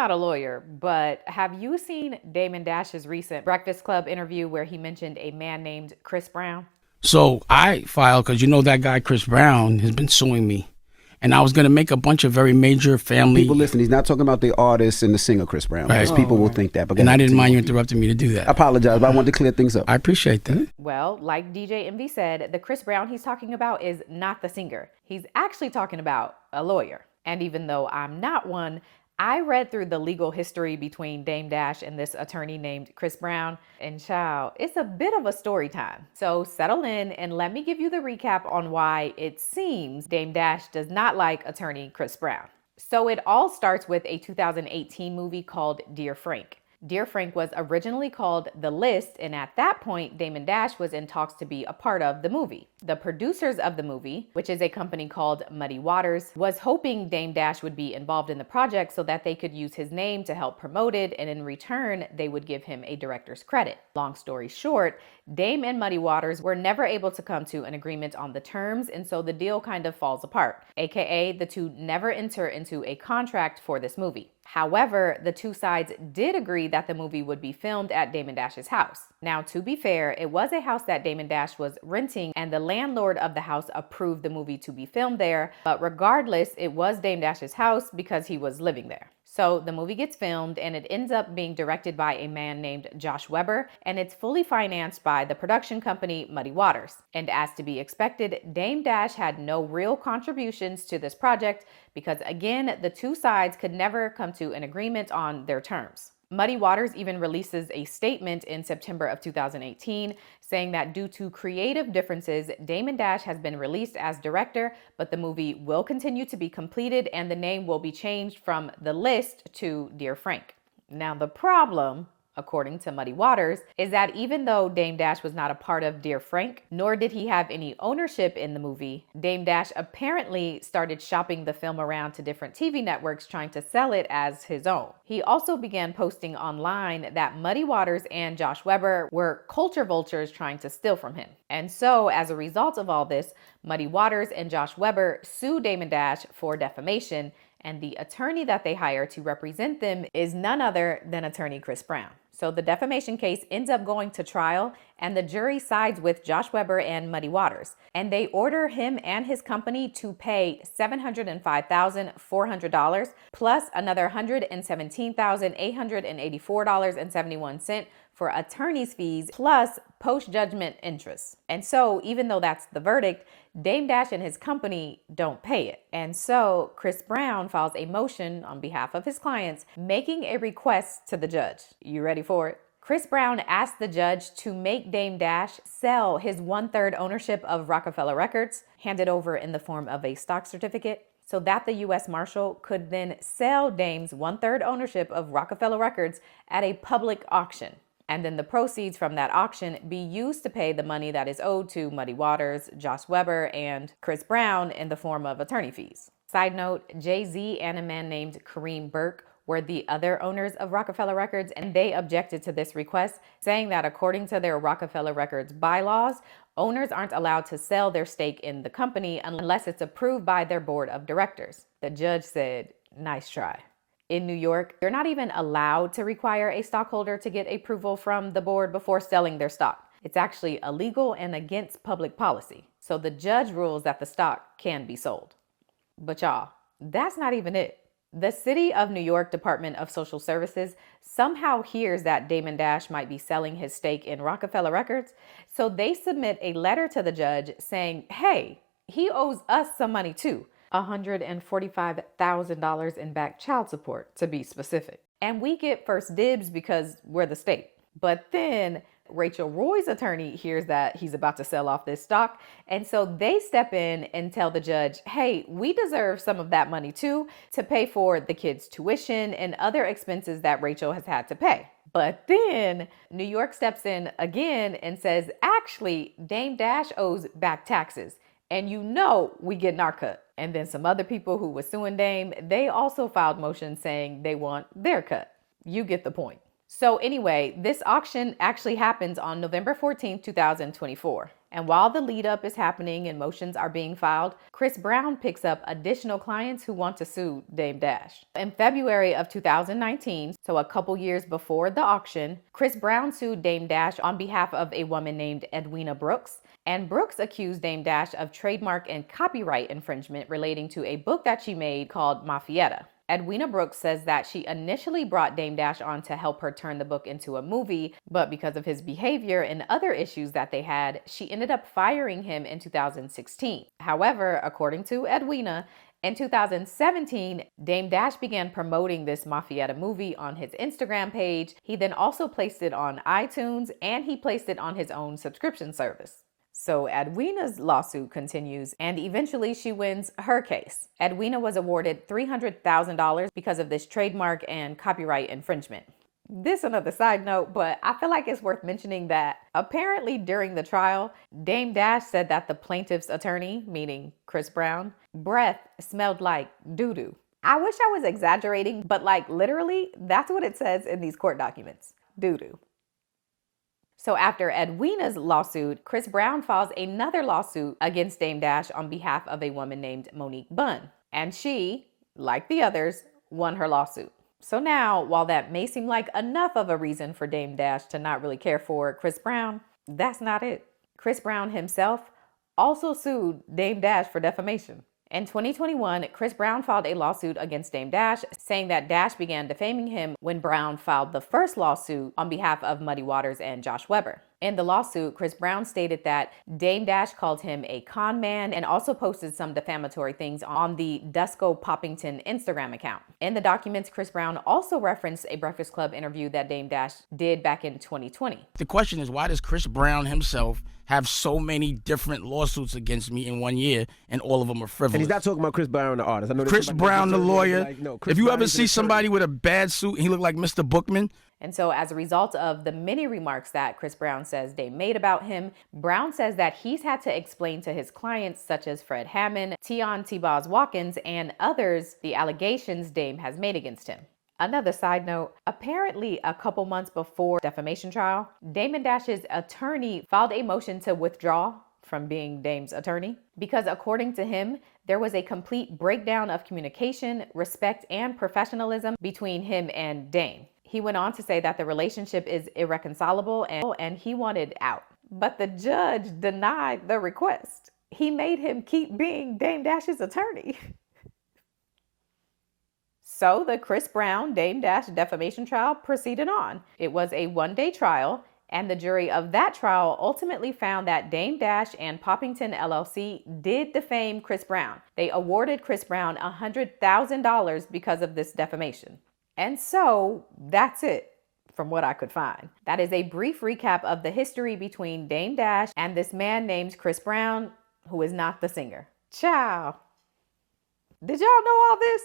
not a lawyer, but have you seen Damon Dash's recent Breakfast Club interview where he mentioned a man named Chris Brown? So I filed because that guy Chris Brown has been suing me, and I was going to make a bunch of very major family. People, listen, he's not talking about the artist and the singer Chris Brown, because Right. people will think that. But And I didn't mind you interrupting me to do that. I apologize, but I wanted to clear things up. I appreciate that. Well, like DJ Envy said, the Chris Brown he's talking about is not the singer. He's actually talking about a lawyer. And even though I'm not one, I read through the legal history between Dame Dash and this attorney named Chris Brown, and child, it's a bit of a story time. So settle in and let me give you the recap on why it seems Dame Dash does not like attorney Chris Brown. So it all starts with a 2018 movie called Dear Frank. Dear Frank was originally called The List, and at that point, Damon Dash was in talks to be a part of the movie. The producers of the movie, which is a company called Muddy Waters, was hoping Dame Dash would be involved in the project so that they could use his name to help promote it, and in return, they would give him a director's credit. Long story short, Dame and Muddy Waters were never able to come to an agreement on the terms, and so the deal kind of falls apart, aka the two never enter into a contract for this movie. However, the two sides did agree that the movie would be filmed at Damon Dash's house. Now, to be fair, it was a house that Damon Dash was renting, and the landlord of the house approved the movie to be filmed there, but regardless, it was Dame Dash's house because he was living there. So the movie gets filmed and it ends up being directed by a man named Josh Weber, and it's fully financed by the production company Muddy Waters. And as to be expected, Dame Dash had no real contributions to this project because, again, the two sides could never come to an agreement on their terms. Muddy Waters even releases a statement in September of 2018 saying that due to creative differences, Damon Dash has been released as director, but the movie will continue to be completed and the name will be changed from The List to Dear Frank. Now, the problem, according to Muddy Waters, is that even though Dame Dash was not a part of Dear Frank, nor did he have any ownership in the movie, Dame Dash apparently started shopping the film around to different TV networks trying to sell it as his own. He also began posting online that Muddy Waters and Josh Weber were culture vultures trying to steal from him. And so, as a result of all this, Muddy Waters and Josh Weber sued Damon Dash for defamation, and the attorney that they hire to represent them is none other than attorney Chris Brown. So the defamation case ends up going to trial, and the jury sides with Josh Weber and Muddy Waters, and they order him and his company to pay $705,400 plus another $117,884.71 for attorney's fees plus post-judgment interest. And so even though that's the verdict, Dame Dash and his company don't pay it. And so Chris Brown files a motion on behalf of his clients making a request to the judge. You ready for it? Chris Brown asked the judge to make Dame Dash sell his 1/3 ownership of Rockefeller Records, handed over in the form of a stock certificate, so that the U.S. Marshal could then sell Dame's 1/3 ownership of Rockefeller Records at a public auction. And then the proceeds from that auction be used to pay the money that is owed to Muddy Waters, Josh Weber, and Chris Brown in the form of attorney fees. Side note, Jay-Z and a man named Kareem Burke were the other owners of Rockefeller Records, and they objected to this request, saying that according to their Rockefeller Records bylaws, owners aren't allowed to sell their stake in the company unless it's approved by their board of directors. The judge said, "Nice try." In New York, you're not even allowed to require a stockholder to get approval from the board before selling their stock. It's actually illegal and against public policy. So the judge rules that the stock can be sold. But y'all, that's not even it. The City of New York Department of Social Services somehow hears that Damon Dash might be selling his stake in Rockefeller Records, so they submit a letter to the judge saying, hey, he owes us some money too. $145,000 in back child support, to be specific. And we get first dibs because we're the state. But then Rachel Roy's attorney hears that he's about to sell off this stock, and so they step in and tell the judge, hey, we deserve some of that money too to pay for the kids' tuition and other expenses that Rachel has had to pay. But then New York steps in again and says, actually, Dame Dash owes back taxes, and we getting our cut. And then some other people who were suing Dame, they also filed motions saying they want their cut. You get the point. So anyway, this auction actually happens on November 14, 2024. And while the lead up is happening and motions are being filed, Chris Brown picks up additional clients who want to sue Dame Dash. In February of 2019, so a couple years before the auction, Chris Brown sued Dame Dash on behalf of a woman named Edwina Brooks. And Brooks accused Dame Dash of trademark and copyright infringement relating to a book that she made called Maffietta. Edwina Brooks says that she initially brought Dame Dash on to help her turn the book into a movie, but because of his behavior and other issues that they had, she ended up firing him in 2016. However, according to Edwina, in 2017, Dame Dash began promoting this Maffietta movie on his Instagram page. He then also placed it on iTunes and he placed it on his own subscription service. So Edwina's lawsuit continues, and eventually she wins her case. Edwina was awarded $300,000 because of this trademark and copyright infringement. This another side note, but I feel like it's worth mentioning that apparently during the trial, Dame Dash said that the plaintiff's attorney, meaning Chris Brown, breath smelled like doo-doo. I wish I was exaggerating, but like literally, that's what it says in these court documents, doo-doo. So after Edwina's lawsuit, Chris Brown files another lawsuit against Dame Dash on behalf of a woman named Monique Bunn. And she, like the others, won her lawsuit. So now, while that may seem like enough of a reason for Dame Dash to not really care for Chris Brown, that's not it. Chris Brown himself also sued Dame Dash for defamation. In 2021, Chris Brown filed a lawsuit against Dame Dash, saying that Dash began defaming him when Brown filed the first lawsuit on behalf of Muddy Waters and Josh Weber. In the lawsuit, Chris Brown stated that Dame Dash called him a con man and also posted some defamatory things on the Dusko Poppington Instagram account. In the documents, Chris Brown also referenced a Breakfast Club interview that Dame Dash did back in 2020. The question is, why does Chris Brown himself have so many different lawsuits against me in 1 year, and all of them are frivolous? And he's not talking about Chris Brown, the artist. I know Chris Brown, the lawyer. Like, no, Chris if you Brown ever is an see attorney. somebody with a bad suit and he look like Mr. Bookman, And so as a result of the many remarks that Chris Brown says Dame made about him, Brown says that he's had to explain to his clients such as Fred Hammond, Tion T-Boz Watkins, and others the allegations Dame has made against him. Another side note, apparently a couple months before defamation trial, Damon Dash's attorney filed a motion to withdraw from being Dame's attorney because according to him, there was a complete breakdown of communication, respect, and professionalism between him and Dame. He went on to say that the relationship is irreconcilable and he wanted out. But the judge denied the request. He made him keep being Dame Dash's attorney. So the Chris Brown Dame Dash defamation trial proceeded on. It was a one-day trial, and the jury of that trial ultimately found that Dame Dash and Poppington LLC did defame Chris Brown. They awarded Chris Brown $100,000 because of this defamation. And so that's it from what I could find. That is a brief recap of the history between Dame Dash and this man named Chris Brown, who is not the singer. Ciao. Did y'all know all this?